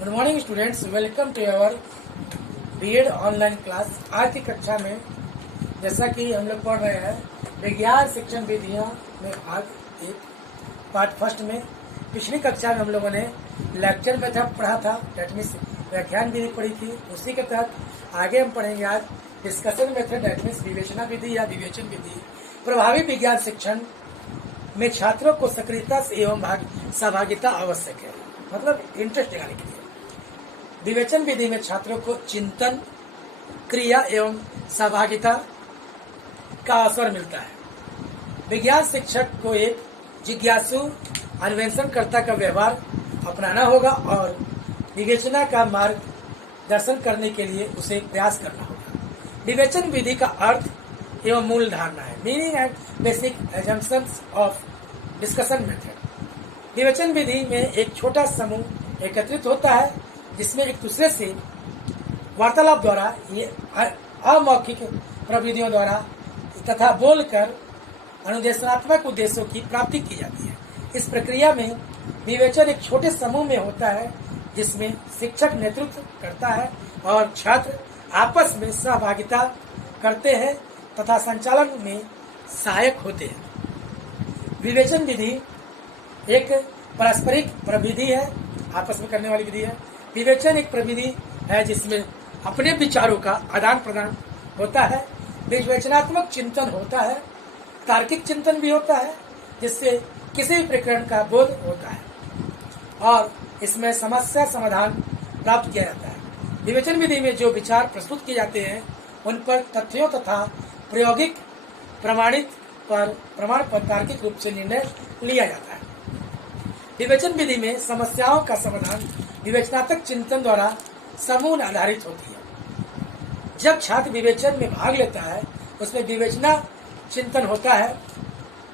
Good morning students, welcome to our B Ed online class. आज की कक्षा में जैसा कि हम लोग पढ़ रहे हैं विज्ञान शिक्षण विधियां में भाग एक पार्ट फर्स्ट में। पिछली कक्षा में हम लोगों ने लेक्चर मेथड पढ़ा था, दैट मीन्स व्याख्यान विधि पढ़ी थी। उसी के तहत आगे हम पढ़ेंगे आज डिस्कशन मेथड, दैट मीन्स विवेचना विधि या विवेचन विधि। प्रभावी विज्ञान शिक्षण में छात्रों को सक्रियता एवं सहभागिता आवश्यक है, मतलब इंटरेस्ट दिखाने के लिए। विवेचन विधि में छात्रों को चिंतन, क्रिया एवं सहभागिता का अवसर मिलता है। विज्ञान शिक्षक को एक जिज्ञासु अन्वेषणकर्ता का व्यवहार अपनाना होगा और विवेचना का मार्गदर्शन करने के लिए उसे प्रयास करना होगा। विवेचन विधि का अर्थ एवं मूल धारणा है, meaning and basic assumptions of discussion method. विवेचन विधि में एक छोटा समूह एकत्रित होता है जिसमें एक दूसरे से वार्तालाप द्वारा, ये अमौखिक प्रविधियों द्वारा तथा बोलकर अनुदेशात्मक उद्देश्यों की प्राप्ति की जाती है। इस प्रक्रिया में विवेचन एक छोटे समूह में होता है जिसमें शिक्षक नेतृत्व करता है और छात्र आपस में सहभागिता करते हैं तथा संचालन में सहायक होते हैं। विवेचन विधि एक पारस्परिक प्रविधि है, आपस में करने वाली विधि है। विवेचन एक प्रविधि है जिसमें अपने विचारों का आदान प्रदान होता है, विवेचनात्मक चिंतन होता है, तार्किक चिंतन भी होता है जिससे किसी भी प्रकरण का बोध होता है और इसमें समस्या समाधान प्राप्त किया जाता है। विवेचन विधि में जो विचार प्रस्तुत किए जाते हैं उन पर तथ्यों तथा प्रायोगिक प्रमाण पर तार्किक रूप से निर्णय लिया जाता है। विवेचन विधि में समस्याओं का समाधान विवेचनात्मक चिंतन द्वारा समूह आधारित होती है। जब छात्र विवेचन में भाग लेता है, उसमें विवेचना चिंतन होता है,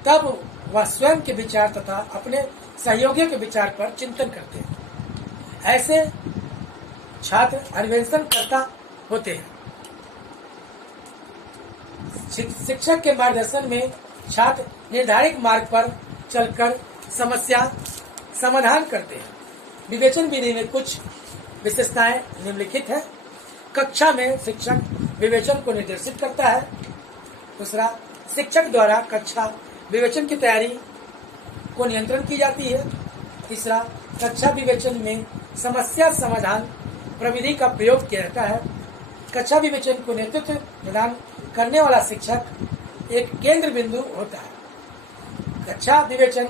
तब वह स्वयं के विचार तथा अपने सहयोगियों के विचार पर चिंतन करते हैं। ऐसे छात्र अन्वेषणकर्ता होते हैं। शिक्षक के मार्गदर्शन में छात्र निर्धारित मार्ग पर चलकर समस्या समाधान करते हैं। विवेचन विधि में कुछ विशेषताएं निम्नलिखित है। कक्षा में शिक्षक विवेचन को निर्देशित करता है। दूसरा, शिक्षक द्वारा कक्षा विवेचन की तैयारी को नियंत्रण की जाती है। तीसरा, कक्षा विवेचन में समस्या समाधान प्रविधि का प्रयोग किया जाता है। कक्षा विवेचन को नेतृत्व प्रदान करने वाला शिक्षक एक केंद्र बिंदु होता है। कक्षा विवेचन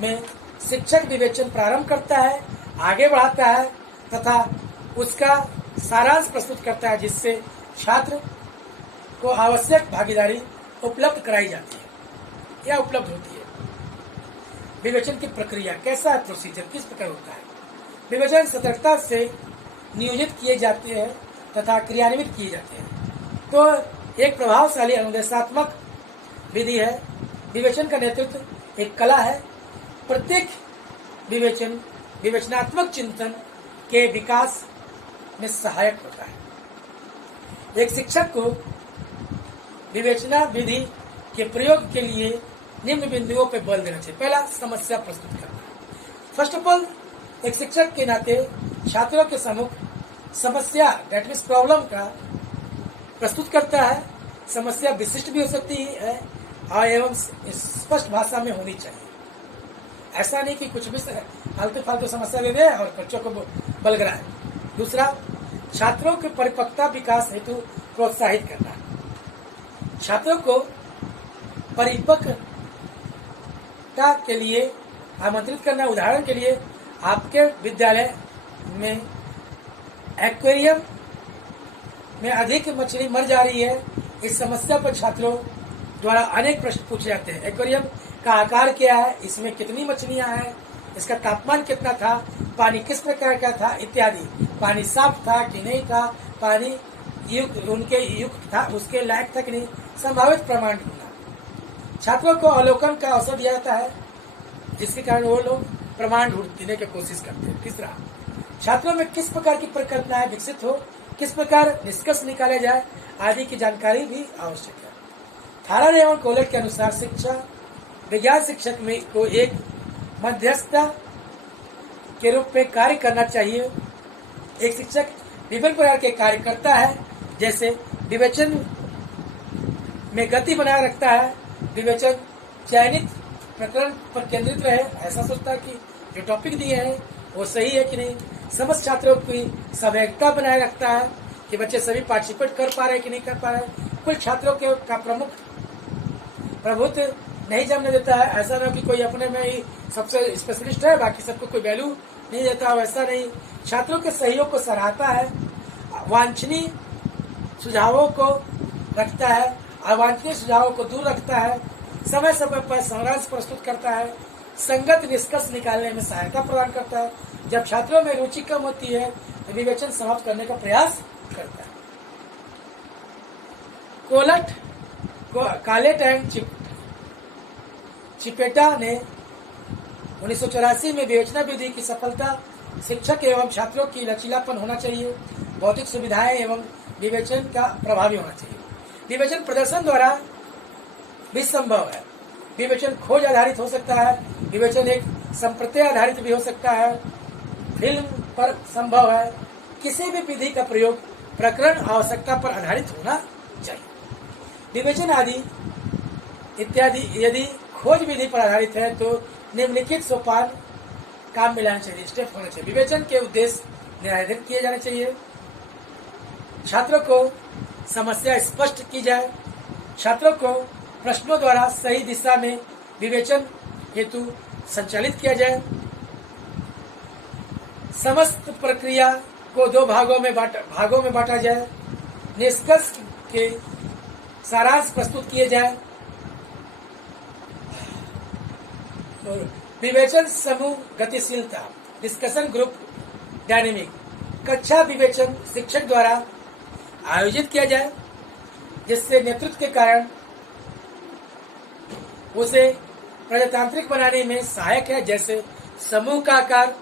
में शिक्षक विवेचन प्रारंभ करता है, आगे बढ़ाता है तथा उसका सारांश प्रस्तुत करता है जिससे छात्र को आवश्यक भागीदारी उपलब्ध कराई जाती है या उपलब्ध होती है। विवेचन की प्रक्रिया कैसा है, प्रोसीजर किस प्रकार होता है। विवेचन सतर्कता से नियोजित किए जाते हैं तथा क्रियान्वित किए जाते हैं। तो एक प्रभावशाली अनुदेशात्मक विधि है। विवेचन का नेतृत्व एक कला है। प्रत्येक विवेचन विवेचनात्मक चिंतन के विकास में सहायक होता है। एक शिक्षक को विवेचना विधि के प्रयोग के लिए निम्न बिंदुओं पर बल देना चाहिए। पहला, समस्या प्रस्तुत करना। फर्स्ट ऑफ ऑल, एक शिक्षक के नाते छात्रों के सम्मुख समस्या, दैट मीन्स प्रॉब्लम का प्रस्तुत करता है। समस्या विशिष्ट भी हो सकती है और एवं स्पष्ट भाषा में होनी चाहिए। ऐसा नहीं कि कुछ भी फालतू फालतू समस्या दे दे और बच्चों को बलगराए। दूसरा, छात्रों के परिपक्वता विकास हेतु प्रोत्साहित करना। छात्रों को परिपक्वता के लिए आमंत्रित करना। उदाहरण के लिए, आपके विद्यालय में एक्वेरियम में अधिक मछली मर जा रही है। इस समस्या पर छात्रों द्वारा अनेक प्रश्न पूछे जाते हैं। एक्वेरियम का आकार क्या है, इसमें कितनी मछलियां हैं, इसका तापमान कितना था, पानी किस प्रकार का था इत्यादि। पानी साफ था कि नहीं था, पानी उनके युक्त था, उसके लायक था कि नहीं, संभावित प्रमाण ढूंढना। छात्रों को अवलोकन का अवसर दिया जाता है जिसके कारण वो लोग प्रमाण ढूंढने की कोशिश करते हैं। तीसरा, छात्रों में किस प्रकार की परिकल्पनाएं विकसित हो, किस प्रकार निष्कर्ष निकाले जाए आदि की जानकारी भी आवश्यक है। थारा एवं कोलेट के अनुसार शिक्षा विज्ञान शिक्षक में को एक मध्यस्थता के रूप में कार्य करना चाहिए एक शिक्षक विभिन्न प्रकार के कार्य करता है, जैसे विवेचन में गति बनाए रखता है, विवेचन चयनित प्रकरण पर केंद्रित रहे, ऐसा सोचता है कि जो टॉपिक दिए हैं वो सही है कि नहीं, समस्त छात्रों की सहभागिता बनाए रखता है कि बच्चे सभी पार्टिसिपेट कर पा रहे हैं कि नहीं कर पा रहे हैं, कुल छात्रों के का प्रमुख प्रभुत्व नहीं जमने देता है। ऐसा ना कि कोई अपने में ही सबसे स्पेशलिस्ट है, बाकी सबको कोई वैल्यू नहीं देता, वैसा नहीं। छात्रों के सहयोग को सराहता है, वांछनीय सुझावों को रखता है, अवांछनीय सुझावों को दूर रखता है, समय समय पर सारांश प्रस्तुत करता है, संगत निष्कर्ष निकालने में सहायता प्रदान करता है। जब छात्रों में रुचि कम होती है तो विवेचन समाप्त करने का प्रयास करता है। कोलट, कालेट एंड चिपेटा ने 1984 में विवेचना विधि की सफलता शिक्षक एवं छात्रों की लचीलापन होना चाहिए, भौतिक सुविधाएं एवं विवेचन का प्रभावी होना चाहिए। विवेचन प्रदर्शन द्वारा भी संभव है, विवेचन खोज आधारित हो सकता है, विवेचन एक संप्रत्यय आधारित भी हो सकता है, फिल्म पर संभव है। किसी भी विधि का प्रयोग प्रकरण आवश्यकता पर आधारित होना चाहिए। विवेचन आदि इत्यादि यदि खोज विधि पर आधारित है तो निम्नलिखित सोपान काम में लाना चाहिए, स्टेप होना चाहिए। विवेचन के उद्देश्य निर्धारित किए जाने चाहिए, छात्रों को समस्या स्पष्ट की जाए, छात्रों को प्रश्नों द्वारा सही दिशा में विवेचन हेतु संचालित किया जाए, समस्त प्रक्रिया को 2 भागों में बांटा जाए, निष्कर्ष के सारांश प्रस्तुत किए जाए, और विवेचन समूह गतिशीलता, डिस्कशन ग्रुप डायनेमिक, कक्षा विवेचन शिक्षक द्वारा आयोजित किया जाए, जिससे नेतृत्व के कारण उसे प्रजातांत्रिक बनाने में सहायक है, जैसे समूह का आकार,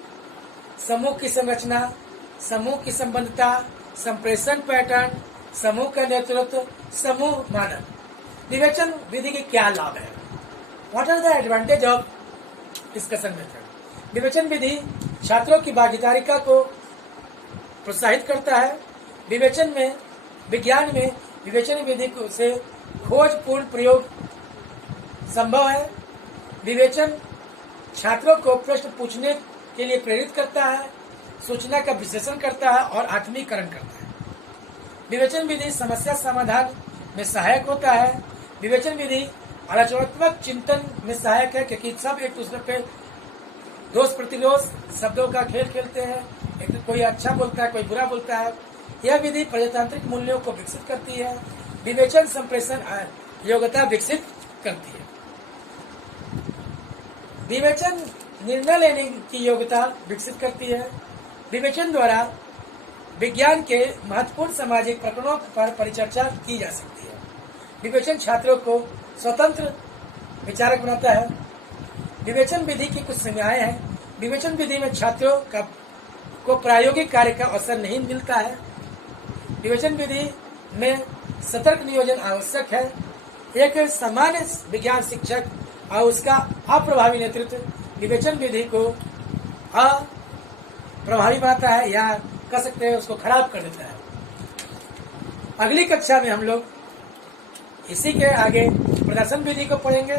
समूह की संरचना, समूह की संबंधता, संप्रेषण पैटर्न, समूह का नेतृत्व, समूह मानक। विवेचन विधि के क्या लाभ है? What are the advantage of discussion method? विवेचन विधि छात्रों की भागीदारिता को प्रोत्साहित करता है। विवेचन में विज्ञान में विवेचन विधि से खोजपूर्ण प्रयोग संभव है। विवेचन छात्रों को प्रश्न पूछने के लिए प्रेरित करता है, सूचना का विश्लेषण करता है और आत्मीकरण करता है। विवेचन विधि समस्या समाधान में सहायक होता है। विवेचन विधि आलोचनात्मक चिंतन में सहायक है, क्योंकि सब एक दूसरे पे दोष प्रतिदोष शब्दों का खेल खेलते हैं, एक कोई अच्छा बोलता है, कोई बुरा बोलता है। यह विधि प्रजातांत्रिक मूल्यों को विकसित करती है। विवेचन संप्रेषण योग्यता विकसित करती है। विवेचन निर्णय लेने की योग्यता विकसित करती है। विवेचन द्वारा विज्ञान के महत्वपूर्ण सामाजिक प्रकरणों पर परिचर्चा की जा सकती है। विवेचन छात्रों को स्वतंत्र विचारक बनाता है। विवेचन विधि की कुछ सीमाएं हैं। विवेचन विधि में छात्रों को प्रायोगिक कार्य का अवसर नहीं मिलता है। विवेचन विधि में सतर्क नियोजन आवश्यक है। एक सामान्य विज्ञान शिक्षक और उसका अप्रभावी नेतृत्व विवेचन विधि को अप्रभावी बनाता है, या कह सकते हैं उसको खराब कर देता है। अगली कक्षा में हम लोग इसी के आगे प्रदर्शन विधि को पढ़ेंगे।